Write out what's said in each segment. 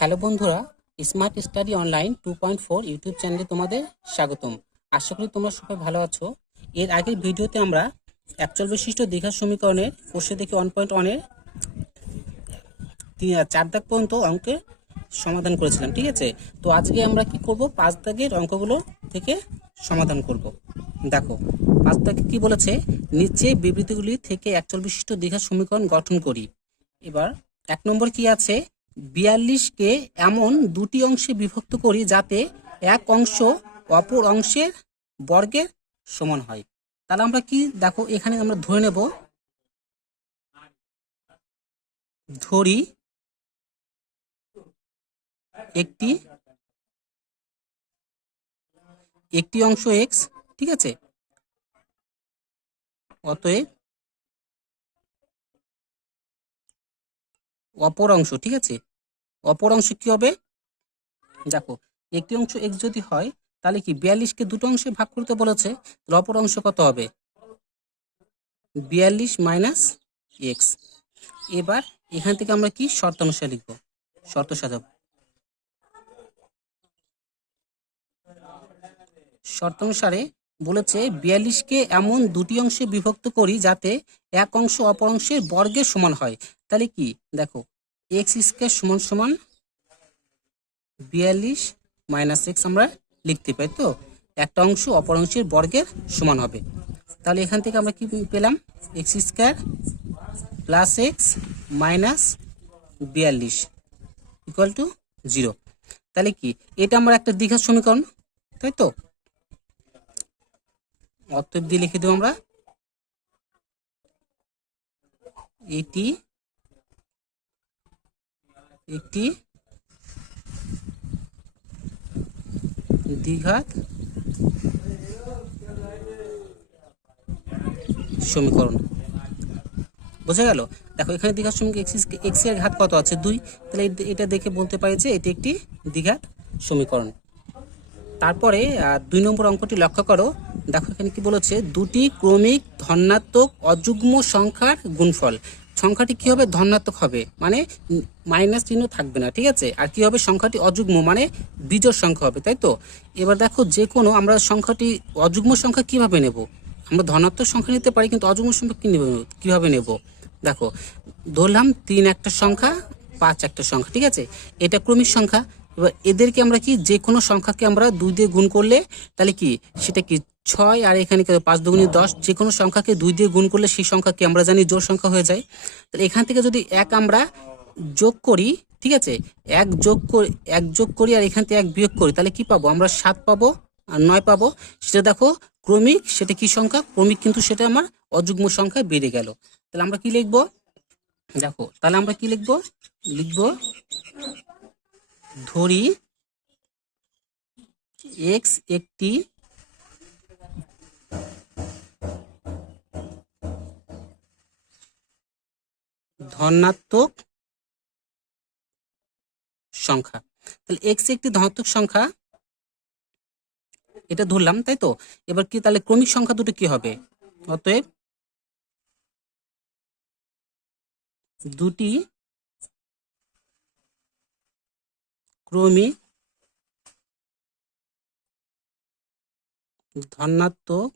Hello বন্ধুরা, smart study online 2.4 YouTube চ্যানেলে তোমাদের স্বাগতম। আশা করি তোমরা সবাই ভালো আছো। এর আগের ভিডিওতে আমরা একচল বিশিষ্ট দ্বিঘাত সমীকরণের কোষে দেখি 1.1-এর 4 দাগ পর্যন্ত অঙ্কের সমাধান করেছিলাম, ঠিক আছে। তো আজকে আমরা কি করব, 5 দাগের অঙ্কগুলো থেকে সমাধান করব। দেখো 5 দাগে কি বলেছে, নিচে বিবৃতিগুলি থেকে একচল বিশিষ্ট দ্বিঘাত সমীকরণ গঠন করি। এবার 1 নম্বর কি আছে, 42কে এমন দুটি অংশে বিভক্ত করি যাতে এক অংশ অপর অংশের বর্গের সমান হয়। তাহলে আমরা কি দেখো, এখানে আমরা ধরে নেব, ধরি একটি একটি অংশ x, ঠিক আছে। অতএব অপর অংশ, ঠিক আছে, অপর অংশ কি হবে, দেখো একটি অংশ x যদি হয় তাহলে কি 42কে দুটো অংশে ভাগ করতে বলেছে, তাহলে অপর অংশ কত হবে, 42 মাইনাস x। এবার এখান থেকে আমরা কি শর্ত অনুসারে লিখবো, শর্ত সাজাবো। শর্ত অনুসারে বলেছে 42কে এমন দুটি অংশে বিভক্ত করি যাতে এক অংশ অপর অংশের বর্গের সমান হয়। তাহলে কি দেখো, এক্স স্কয়ার সমান সমান 42 মাইনাস এক্স আমরা লিখতে পাই। তো একটা অংশ অপর অংশের বর্গের সমান হবে। তাহলে এখান থেকে আমরা কি পেলাম, x square plus x minus 42 equal to 0। তাহলে কি এটা আমার একটা দ্বিঘাত সমীকরণ, তাই তো। অতএব দিয়ে লিখে দেবো আমরা, এটি একটি দ্বিঘাত সমীকরণ। বোঝা গেল। দেখো এখানে দ্বিঘাত সমীকরণ এক্স এর ঘাত কত আছে, 2। তাহলে এটা দেখে বলতে পারি যে এটি একটি দ্বিঘাত সমীকরণ। তারপরে 2 নম্বর অঙ্কটি লক্ষ্য করো। দেখো এখানে কি বলেছে, দুটি ক্রমিক ধনাত্মক অযুগ্ম সংখ্যার গুণফল। সংখ্যাটি কি হবে, ধনাত্মক হবে, মানে মাইনাস চিহ্ন থাকবে না, ঠিক আছে। আর কি হবে, সংখ্যাটি অযুগ্ম মানে বিজোড় সংখ্যা হবে, তাই তো। এবার দেখো যে কোনো আমরা সংখ্যাটি অযুগ্ম সংখ্যা কিভাবে নেব, আমরা ধনাত্মক সংখ্যা নিতে পারি, কিন্তু অযুগ্ম সংখ্যা কিভাবে নেব। দেখো ধরলাম 3 একটা সংখ্যা, 5 একটা সংখ্যা, ঠিক আছে। এটা ক্রমিক সংখ্যা। এবার এদেরকে আমরা কি, যে কোনো সংখ্যাকে আমরা 2 দিয়ে গুণ করলে তাহলে কি সেটা কি 6, আর এখানে 5 দুগুণে 10, যে কোনো সংখ্যাকে 2 দিয়ে গুণ করলে সেই সংখ্যাকে আমরা জানি জোড় সংখ্যা হয়ে যায়। তাহলে এখান থেকে যদি এক আমরা যোগ করি, ঠিক আছে, এক যোগ করি আর এখান থেকে 1 বিয়োগ করি, তাহলে কি পাবো আমরা, 7 পাবো আর 9 পাবো। সেটা দেখো ক্রমিক, সেটা কি সংখ্যা ক্রমিক, কিন্তু সেটা আমার অযুগ্ম সংখ্যা বেড়ে গেল। তাহলে আমরা কি লিখবো, দেখো তাহলে আমরা কি লিখবো, ধরি x একটি ধনাত্মক সংখ্যা। তাহলে x একটি ধনাত্মক সংখ্যা, এটা ধরলাম, তাই তো। এবার কি তাহলে ক্রমিক সংখ্যা দুটো কি হবে, অতএব দুটি ক্রমিক ধনাত্মক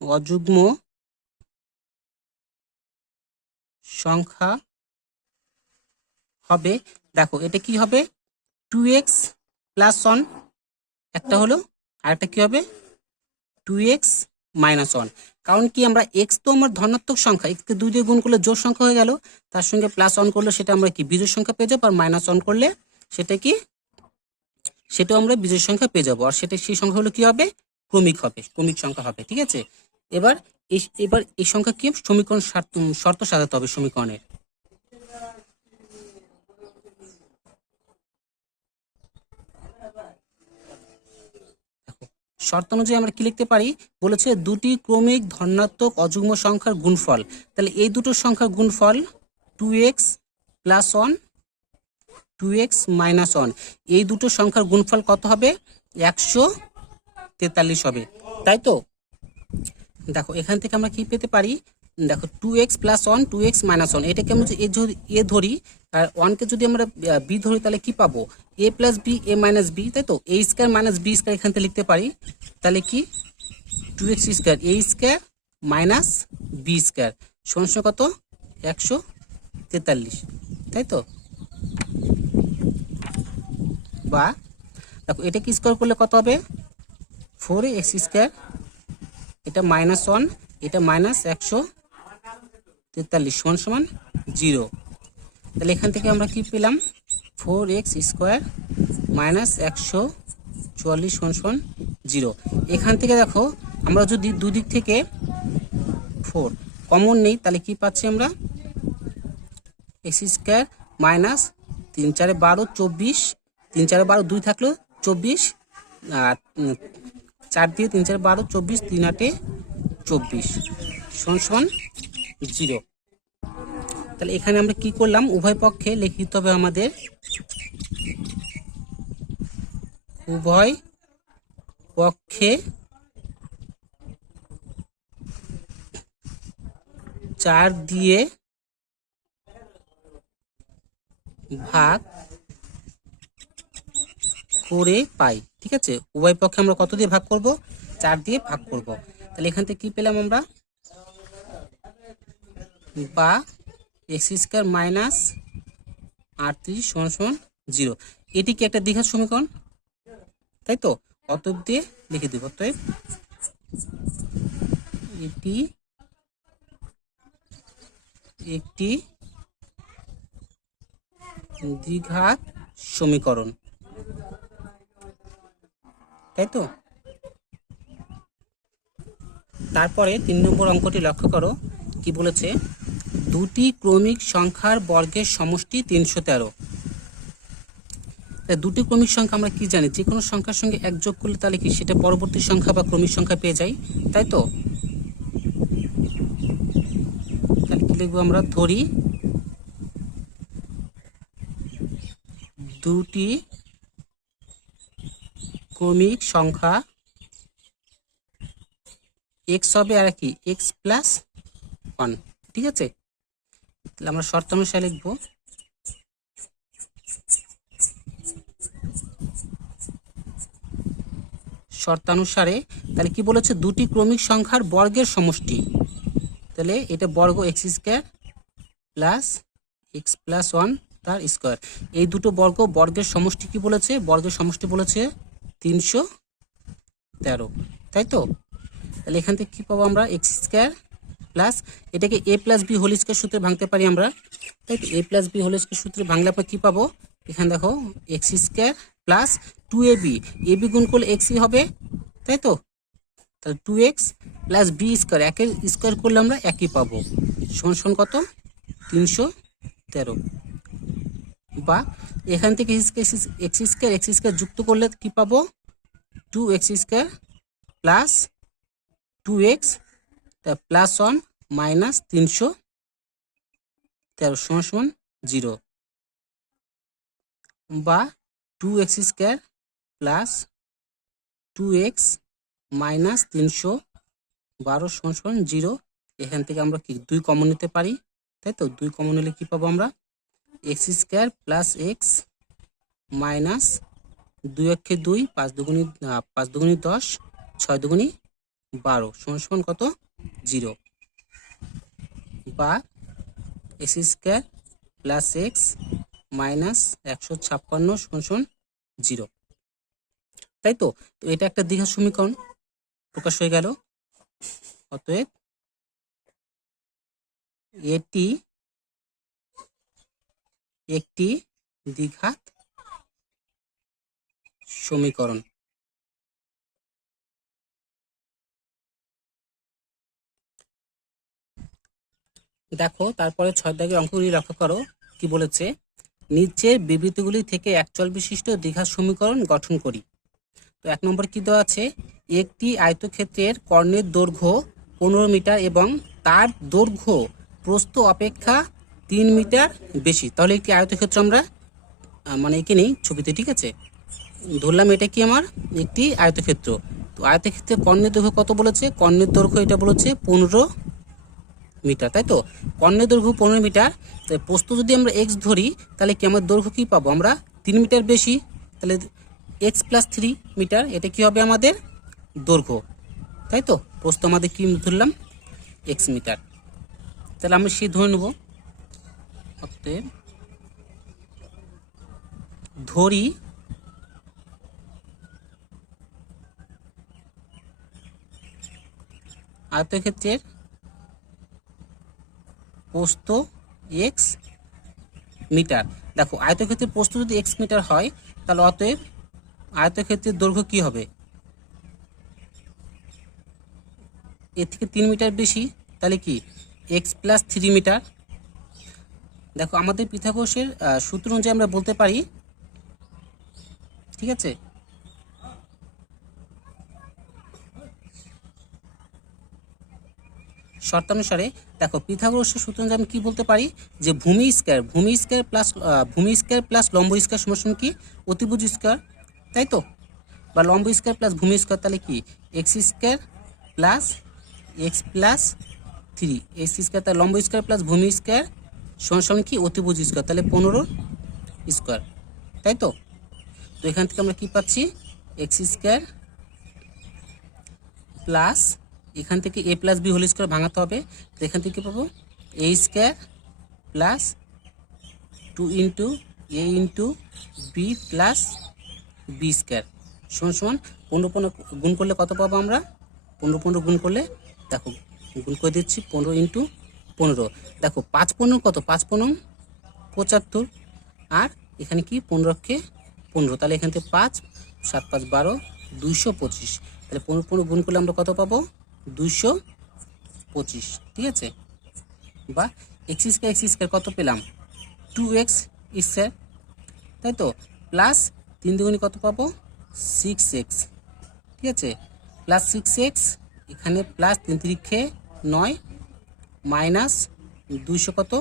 অযুগ্ম সংখ্যা হবে। দেখো এটা কি হবে, 2x প্লাস 1 একটা হলো, আর একটা কি হবে 2x মাইনাস 1। কারণ কি আমরা x তো আমার ধনাত্মক সংখ্যা, x কে 2 দিয়ে গুণ করলে জোড় সংখ্যা হয়ে গেল, তার সঙ্গে প্লাস 1 করলে সেটা আমরা কি বিজোড় সংখ্যা পেয়ে যাবো, আর মাইনাস 1 করলে সেটা কি, সেটাও আমরা বিজোড় সংখ্যা পেয়ে যাবো, আর সেটা সেই সংখ্যা হলো কি হবে, ক্রমিক হবে, ক্রমিক সংখ্যা হবে, ঠিক আছে। এবার এই সংখ্যা কি সমীকরণ শর্ত সাজাতে হবে সমীকরণের। শর্ত অনুযায়ী আমরা কি লিখতে পারি, বলেছে দুটি ক্রমিক ধনাত্মক অযুগ্ম সংখ্যার গুণফল। তাহলে এই দুটো সংখ্যার গুণফল 2x প্লাস 1 2x মাইনাস 1, এই দুটো সংখ্যার গুণফল কত হবে, 143 হবে, তাই তো। দেখো এখান থেকে আমরা কি পেতে পারি, দেখো 2x প্লাস 1 2x মাইনাস 1, এটাকে আমরা যদি এ ধরি আর 1কে যদি আমরা বি ধরি তাহলে কি পাবো? এ plus B A minus B, তাই তো? এ স্কোয়ার মাইনাস বি স্কোয়ার এখান থেকে লিখতে পারি, তাহলে কি 2x স্কোয়ার এ স্কোয়ার মাইনাস বি স্কোয়ার সমান কত? 143, তাই তো? বা দেখো এটাকে স্কোয়ার করলে কত হবে? 4x স্কোয়ার, এটা মাইনাস 1 এটা মাইনাস 143 সমান 0। তাহলে এখান থেকে আমরা কি পেলাম? 4x স্কোয়ার মাইনাস 144 সমান 0। এখান থেকে দেখো আমরা যদি দুই দিক থেকে 4 কমন নেই তাহলে কি পাচ্ছি আমরা? x স্কোয়ার মাইনাস 3 4 12 24, 3 4 12 2 থাকলো 24, আর 4 দিয়ে 3 4 12 24, 3 8 24 সমান 0। তাহলে এখানে আমরা কি করলাম? উভয় পক্ষে লিখতে হবে আমাদের, উভয় পক্ষে 4 দিয়ে ভাগ করে পাই, ঠিক আছে? উভয় পক্ষে আমরা কত দিয়ে ভাগ করব? 4 দিয়ে ভাগ করব। তাহলে এখান থেকে কি পেলাম আমরা? বা x স্কোয়ার মাইনাস 38 সমান 0। এটি কি একটা দ্বিঘাত সমীকরণ, তাই তো? অতএব দিয়ে লিখে দেব, অতএব এটি একটি দ্বিঘাত সমীকরণ, তাই তো? তারপরে 3 নম্বর অঙ্কটি লক্ষ্য করো, কি বলেছে? দুটি ক্রমিক সংখ্যার বর্গের সমষ্টি 313। দুটি ক্রমিক সংখ্যা আমরা কি জানি? যে কোনো সংখ্যার সঙ্গে এক যোগ করলে তাহলে কি সেটা পরবর্তী সংখ্যা বা ক্রমিক সংখ্যা পেয়ে যাই, তাই তো? তাহলে কি লিখবো আমরা? ধরি দুটি ক্রমিক সংখ্যা x হবে আর কি x প্লাস 1, ঠিক আছে? তাহলে আমরা শর্তানুসারে লিখবো শর্তানুসারে। তাহলে কি বলেছে? দুটি ক্রমিক সংখ্যার বর্গের সমষ্টি, তাহলে এটা বর্গ x square plus x plus 1 তার স্কোয়ার, এই দুটো বর্গের সমষ্টি কি বলেছে? বর্গের সমষ্টি বলেছে 313, তাই তো? তাহলে এখান থেকে কি পাবো আমরা? x স্কোয়ার প্লাস, এটাকে a plus B whole square সূত্রে ভাঙতে পারি আমরা, তাই তো? a plus B whole square সূত্রে ভাঙলে আমরা কি পাবো? এখানে দেখো x square plus 2ab, ab গুণ করলে x হবে, তাই তো? তাহলে 2x প্লাস বি স্কোয়ার, একের স্কোয়ার করলে আমরা একই পাবো, সমান কত? 313। বা এখান থেকে এক্স স্কোয়ার যুক্ত করলে কি পাবো? 2x square plus 2x plus 1 minus 313 সমান 0। বা 2x square plus 2x minus 312 সমান 0। এখান থেকে আমরা কি 2 কমন নিতে পারি, তাই তো? 2 কমন নিলে কি পাবো আমরা? x square plus x minus 2 একে 2, 5 দুগুণী 10, 6 দুগুণী 12 সমান কত? 0। বা x square plus x minus 156 সমান 0, তাই তো? তো এটা একটা দ্বিঘাত সমীকরণ প্রকাশ হয়ে গেল। অতএব এটি একটি দ্বিঘাত সমীকরণ। দেখো তারপরে 6 দাগের অঙ্কগুলি লক্ষ্য করো, কি বলেছে? নিচের বিবৃতিগুলি থেকে একচল বিশিষ্ট দ্বিঘাত সমীকরণ গঠন করি। তো 1 নম্বর কি দেওয়া আছে? একটি আয়তক্ষেত্রের কর্ণের দৈর্ঘ্য 15 মিটার এবং তার দৈর্ঘ্য প্রস্থ অপেক্ষা 3 মিটার বেশি। তাহলে একটি আয়তক্ষেত্র আমরা মানে এঁকে নেই ছবিতে, ঠিক আছে? ধরলাম এটা কি আমার একটি আয়তক্ষেত্র। তো আয়তক্ষেত্রের কর্ণের দৈর্ঘ্য কত বলেছে? কর্ণের দৈর্ঘ্য এটা বলেছে 15 মিটার, তাই তো? কর্ণের দৈর্ঘ্য 15 মিটার, তাই প্রস্থ যদি আমরা এক্স ধরি তাহলে কি আমার দৈর্ঘ্য কী পাবো আমরা? 3 মিটার বেশি, তাহলে এক্স প্লাস 3 মিটার, এটা কি হবে আমাদের দৈর্ঘ্য, তাই তো? প্রস্থ আমাদের কি ধরলাম? X metre. তাহলে আমরা সে ধরে নেব, অতএব ধরি আয়তক্ষেত্রের প্রস্থ এক্স মিটার। দেখো আয়তক্ষেত্রের প্রস্থ যদি এক্স মিটার হয় তাহলে অতএব আয়তক্ষেত্রের দৈর্ঘ্য কি হবে? এর থেকে 3 মিটার বেশি, তাহলে কি এক্স প্লাস 3 মিটার। দেখো আমাদের পিথাগোরাসের সূত্র অনুযায়ী আমরা বলতে পারি, ঠিক আছে, শর্তানুসারে দেখো পিথাগোরাসের সূত্র অনুযায়ী আমি কি বলতে পারি যে ভূমি স্কয়ার প্লাস লম্ব স্কয়ার সমান কি অতিভুজ স্কয়ার, তাই তো? বা লম্ব স্কয়ার প্লাস ভূমি স্কয়ার, তাহলে কি x square plus x plus 3 x square, তাহলে লম্ব স্কয়ার প্লাস ভূমি স্কয়ার সমান কি অতিভুজ স্কয়ার, তাহলে 15 স্কয়ার, তাই তো? তো এখান থেকে আমরা কি পাচ্ছি? এক্স স্কয়ার প্লাস এখান থেকে A plus B whole square ভাঙাতে হবে, তো এখান থেকে পাবো A square plus 2 into A into B plus B square সমান 15 গুণ করলে কত পাবো আমরা? 15 গুণ করলে দেখো গুণ করে দিচ্ছি 15 ইন্টু 15, দেখো 5 15 কত? 5 15 75, আর এখানে কি 15কে 15, তাহলে এখান থেকে 5 7 5 12 225, তাহলে 15 গুণ করলে আমরা কত পাবো? 225, ঠিক আছে? বা এক্স স্কয়ার কত পেলাম? 2x স্কয়ার, তাই তো? প্লাস 3 দুগুণে কত পাবো? 6x, ঠিক আছে? প্লাস 6x, এখানে প্লাস 3 3 9 মাইনাস 200 কত?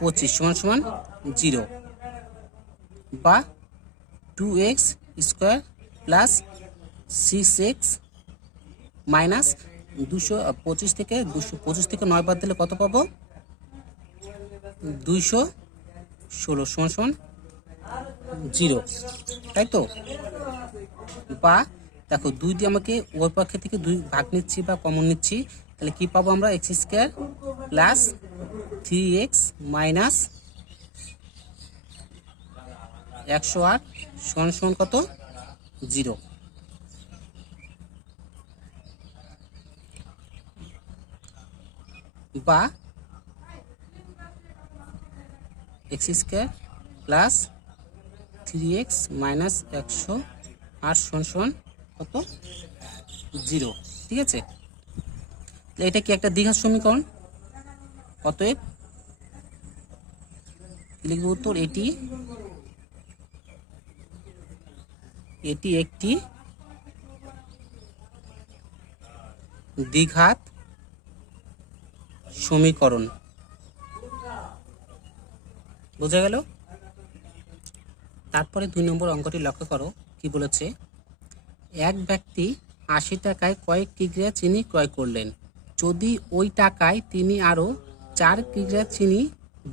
25 সমান 0, বা 2x square plus 6x minus 225 থেকে 225 থেকে 9 বাদ দিলে কত পাবো? 216 সমান 0, তাই তো? বা দেখো 2 দিয়ে আমাকে ওই পক্ষে থেকে 2 ভাগ নিচ্ছি বা কমন নিচ্ছি, তাহলে কি পাবো আমরা? X square plus 3x minus 108 সমান কত? 0, বা x square plus 3x minus 108 সমান কত? 0, ঠিক আছে? এটা কি একটা দ্বিঘাত সমীকরণ? অতএব লিখব উত্তর, এটি একটি দ্বিঘাত সমীকরণ। বোঝা গেল? তারপরে 2 নম্বর অঙ্কটি লক্ষ্য করো, কি বলেছে? এক ব্যক্তি 80 টাকায় কয়েক কিগ্রা চিনি ক্রয় করলেন। যদি ওই টাকায় তিনি আরও 4 কিগ্রা চিনি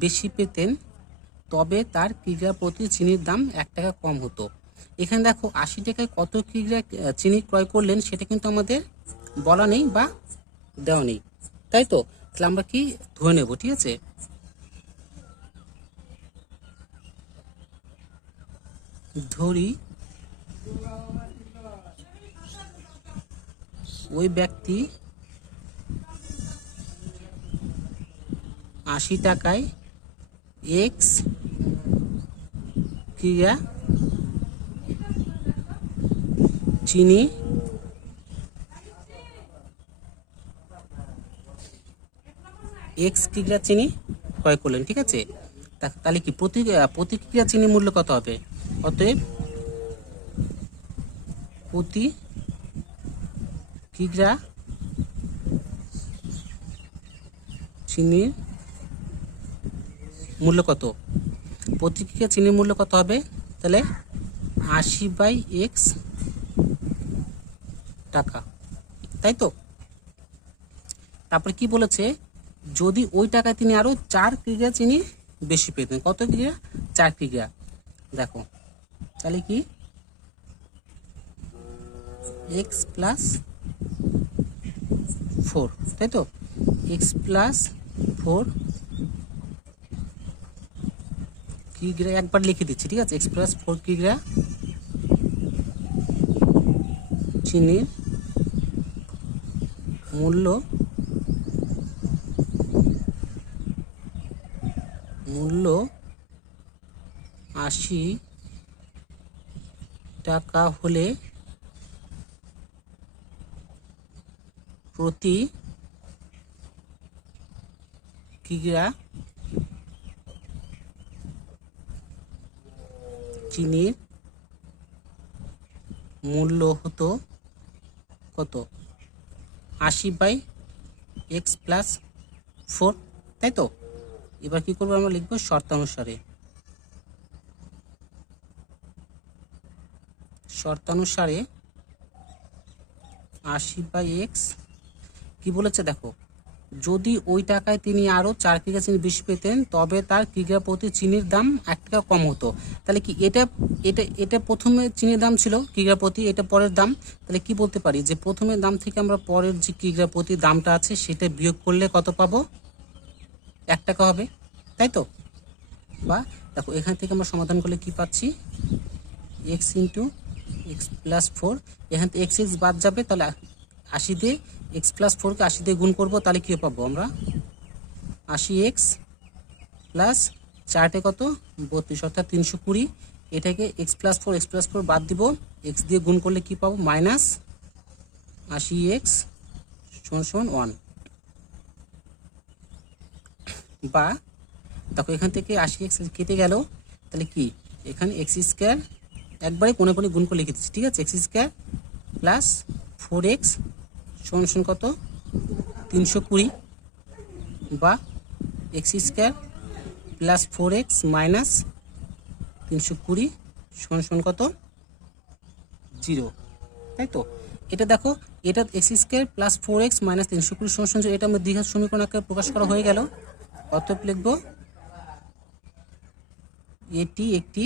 বেশি পেতেন তবে তার কিগ্রা প্রতি চিনির দাম 1 টাকা কম হতো। এখানে দেখো 80 টাকায় কত কিগ্রা চিনি ক্রয় করলেন সেটা কিন্তু আমাদের বলা নেই বা দেওয়া নেই, তাই তো? তাহলে আমরা কি ধরে নেব, ঠিক আছে? ধরি ওই ব্যক্তি 80 টাকায় এক্স কিগ্রা চিনি ক্রয় করলেন, ঠিক আছে? তাহলে কি প্রতি কিগ্রা চিনি মূল্য কত হবে? অতএব প্রতি কিগ্রা চিনির মূল্য কত? প্রতি কিগ্রা চিনির মূল্য কত হবে? তাহলে 80/x টাকা, তাই তো? তারপরে কি বলেছে? যদি ওই টাকায় তিনি আরও 4 কিগ্রা চিনি বেশি পেতেন। কত কিগ্রা? 4 কিগ্রা। দেখো তাহলে কি এক্স প্লাস 4, তাই তো? এক্স প্লাস 4 কিগ্রা একবার লিখে দিচ্ছি, ঠিক আছে? এক্স প্লাস 4 কিগ্রা চিনির মূল্য মূল্য 80 টাকা হলে প্রতি কিগ্রা চিনির মূল্য হতো কত? 80/x প্লাস 4, তাই তো? এবার কি করবো আমরা? লিখবো শর্তানুসারে। শর্তানুসারে 80/x কি বলেছে দেখো, যদি ওই টাকায় তিনি আরও 4 কিগ্রা চিনি বেশি পেতেন তবে তার কিগ্রা প্রতি চিনির দাম 1 টাকা কম হতো। তাহলে কি এটা এটা এটা প্রথমে চিনির দাম ছিল কিগ্রা প্রতি, এটা পরের দাম। তাহলে কি বলতে পারি যে প্রথমের দাম থেকে আমরা পরের যে কিগ্রা প্রতি দামটা আছে সেটা বিয়োগ করলে কত পাবো? 1 টাকা হবে, তাই তো? বা দেখো এখান থেকে আমরা সমাধান করলে কি পাচ্ছি? এক্স ইন্টু এক্স প্লাস 4, এখান থেকে এক্স বাদ যাবে, তাহলে 80 দিয়ে এক্স প্লাস 4কে 80 দিয়ে গুণ করবো, তাহলে কী পাবো আমরা? 80x প্লাস 4টে কত? 32, অর্থাৎ 320। এটাকে এক্স প্লাস 4 বাদ দিব, এক্স দিয়ে গুণ করলে কি পাবো? Minus 80x = 1। বা দেখো এখান থেকে 80x কেটে গেল, তাহলে কি এখানে এক্স স্কোয়ার একবারে কোণে কোণে গুণ করে লিখে দিচ্ছি, ঠিক আছে? এক্স স্কোয়ার প্লাস 4x = কত? 320। বা x square plus 4x minus 320 = কত? 0, তাই তো? এটা দেখো, এটা x square plus 4x minus 320 = 0, এটা আমরা দ্বিঘাত সমীকরণ আকারে প্রকাশ করা হয়ে গেল। অতএব লিখব এটি একটি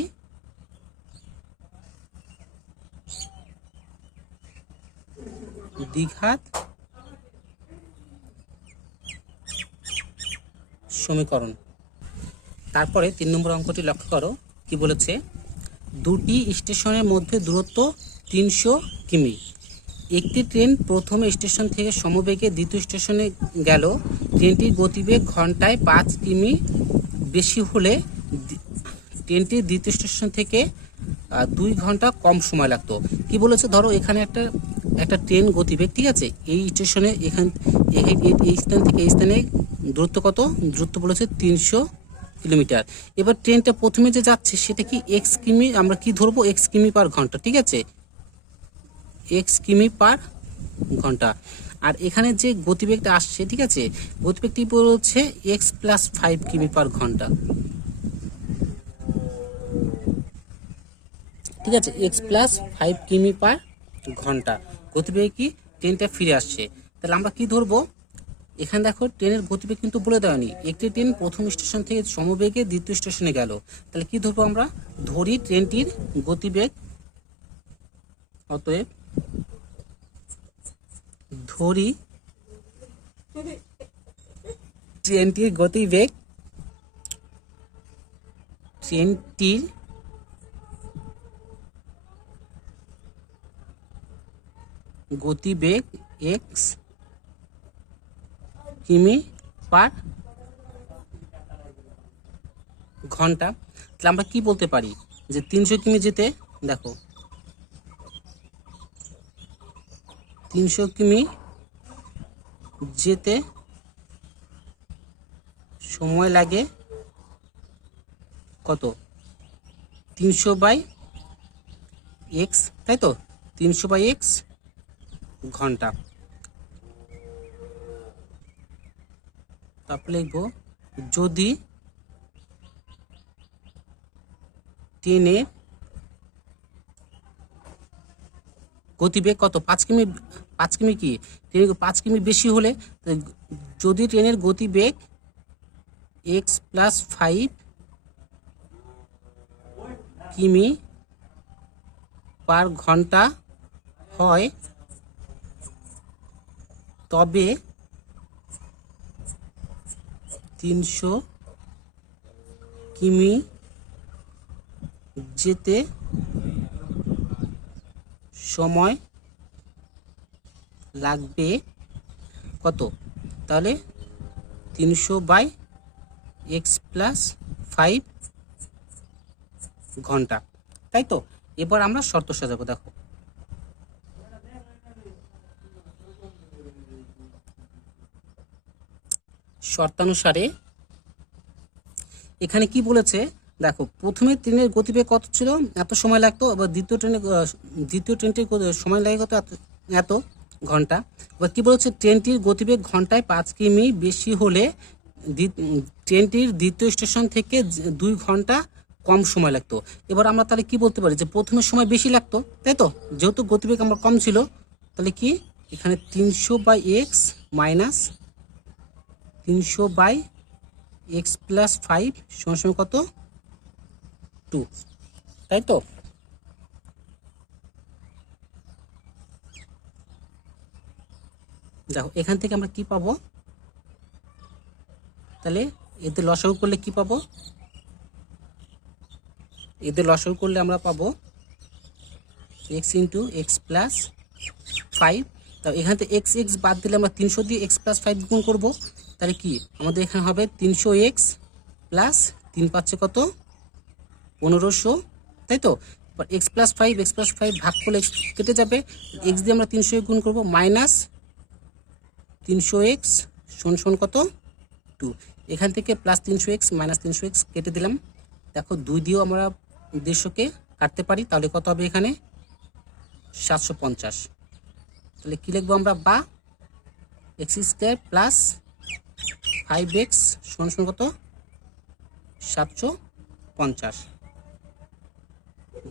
দ্বিঘাত সমীকরণ। তারপরে 3 নম্বর অঙ্কটি লক্ষ্য করো, কি বলেছে? দুটি স্টেশনের মধ্যে দূরত্ব 300 কিমি। একটি ট্রেন প্রথম স্টেশন থেকে সমবেগে দ্বিতীয় স্টেশনে গেল। ট্রেনটির গতিবেগ ঘন্টায় 5 কিমি বেশি হলে ট্রেনটির দ্বিতীয় স্টেশন থেকে 2 ঘন্টা কম সময় লাগতো। কি বলেছে? ধরো এখানে একটা ট্রেন গতিবেগ, ঠিক আছে? এই স্টেশনে এই স্থান থেকে এই স্থানে দূরত্ব কত? দূরত্ব বলেছে 300 কিলোমিটার। এবার ট্রেনটা প্রথমে যে যাচ্ছে সেটা কি এক্স কিমি, আমরা কি ধরবো? এক্স কিমি পার ঘন্টা, ঠিক আছে? এক্স কিমি পার ঘন্টা। আর এখানে যে গতিবেগটা আসছে, ঠিক আছে, গতিবেগটি বলছে এক্স প্লাস 5 কিমি পার ঘন্টা, ঠিক আছে? এক্স প্লাস 5 কিমি পার ঘন্টা গতিবেগে কি ট্রেনটা ফিরে আসছে। তাহলে আমরা কি ধরবো? এখানে দেখো ট্রেনের গতিবেগ কিন্তু বলে দেওয়ানি। একটি ট্রেন প্রথম স্টেশন থেকে সমবেগে দ্বিতীয় স্টেশনে গেল, তাহলে কি ধরবো আমরা? ধরি ট্রেনটির গতিবেগ, অতএব ধরি ট্রেনটির গতিবেগ এক্স কিমি পার ঘন্টা। তাহলে আমরা কি বলতে পারি? যে 300 কিমি যেতে, দেখো 300 কিমি যেতে সময় লাগে কত? 300/x, তাই তো? 300/x ঘন্টা। তারপরে লিখব যদি ট্রেনের গতিবেগ কত 5 কিমি, 5 কিমি কি ট্রেনের 5 কিমি বেশি হলে, যদি ট্রেনের গতিবেগ x+5 কিমি/ঘন্টা হয়, তবে 300 কিমি যেতে সময় লাগবে কত? তাহলে 300/x+5 ঘন্টা, তাই তো। এবার আমরা শর্ত সাজাবো। দেখো শর্তানুসারে এখানে কি বলেছে, দেখো প্রথমে ট্রেনের গতিবেগ কত ছিল, এত সময় লাগতো। এবার দ্বিতীয় ট্রেনটির সময় লাগে কত, এত ঘন্টা। এবার কি বলেছে, ট্রেনটির গতিবেগ ঘন্টায় 5 কিমি বেশি হলে ট্রেনটির দ্বিতীয় স্টেশন থেকে 2 ঘন্টা কম সময় লাগতো। এবার আমরা তাহলে কি বলতে পারি, যে প্রথমে সময় বেশি লাগতো, তাই তো, যেহেতু গতিবেগ আমার কম ছিল। তাহলে কি এখানে 300/x মাইনাস 300/x+5 সমান কত, 2, তাই তো। দেখো এখান থেকে আমরা কি পাবো, তাহলে এদের লসাগু করলে কি পাবো, এদের লসাগু করলে আমরা পাবো x×x+5। তো এখান থেকে x বাদ দিলে আমরা 300 দিয়ে x+5 গুণ করব। তাহলে কি আমাদের এখানে হবে 300x প্লাস 3 পাচ্ছে কত, 1500, তাই তো। এবার x+5 ভাগ করলে x কেটে যাবে, x দিয়ে আমরা 300 গুণ করব, মাইনাস 300x সমান কত, 2। এখান থেকে প্লাস 300x মাইনাস 300x কেটে দিলাম। দেখো 2 দিয়েও আমরা উদ্দেশ্যকে কাটতে পারি, তাহলে কত হবে এখানে 750। তাহলে কি লিখবো আমরা, বা x² প্লাস 5x সমান কত, 750,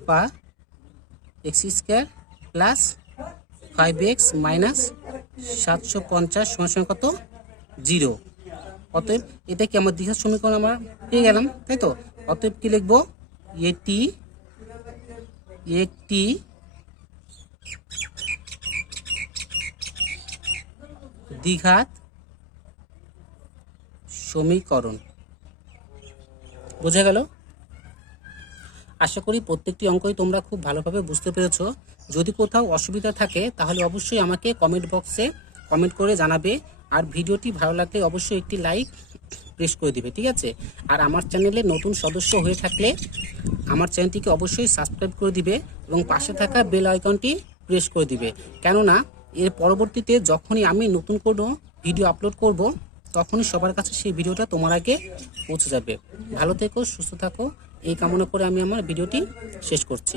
বা x² প্লাস 5x মাইনাস 750 সমান কত, 0। অতএব এটা কি আমার দ্বিঘাত সমীকরণ আমরা পেয়ে গেলাম, তাই তো। অতএব কি লিখবো, এটি একটি দ্বিঘাত সমীকরণ। বোঝা গেল? আশা করি প্রত্যেকটি অঙ্কই তোমরা খুব ভালোভাবে বুঝতে পেরেছো। যদি কোথাও অসুবিধা থাকে তাহলে অবশ্যই আমাকে কমেন্ট বক্সে কমেন্ট করে জানাবে। আর ভিডিওটি ভালো লাগলে অবশ্যই একটি লাইক প্রেস করে দিবে, ঠিক আছে। আর আমার চ্যানেলে নতুন সদস্য হয়ে থাকলে আমার চ্যানেলটিকে অবশ্যই সাবস্ক্রাইব করে দিবে এবং পাশে থাকা বেল আইকনটি প্রেস করে দিবে। কেননা এর পরবর্তীতে যখনই আমি নতুন কোনো ভিডিও আপলোড করব তখনই সবার কাছে সেই ভিডিওটা তোমার আগে পৌঁছে যাবে। ভালো থেকো, সুস্থ থাকো, এই কামনা করে আমি আমার ভিডিওটি শেষ করছি।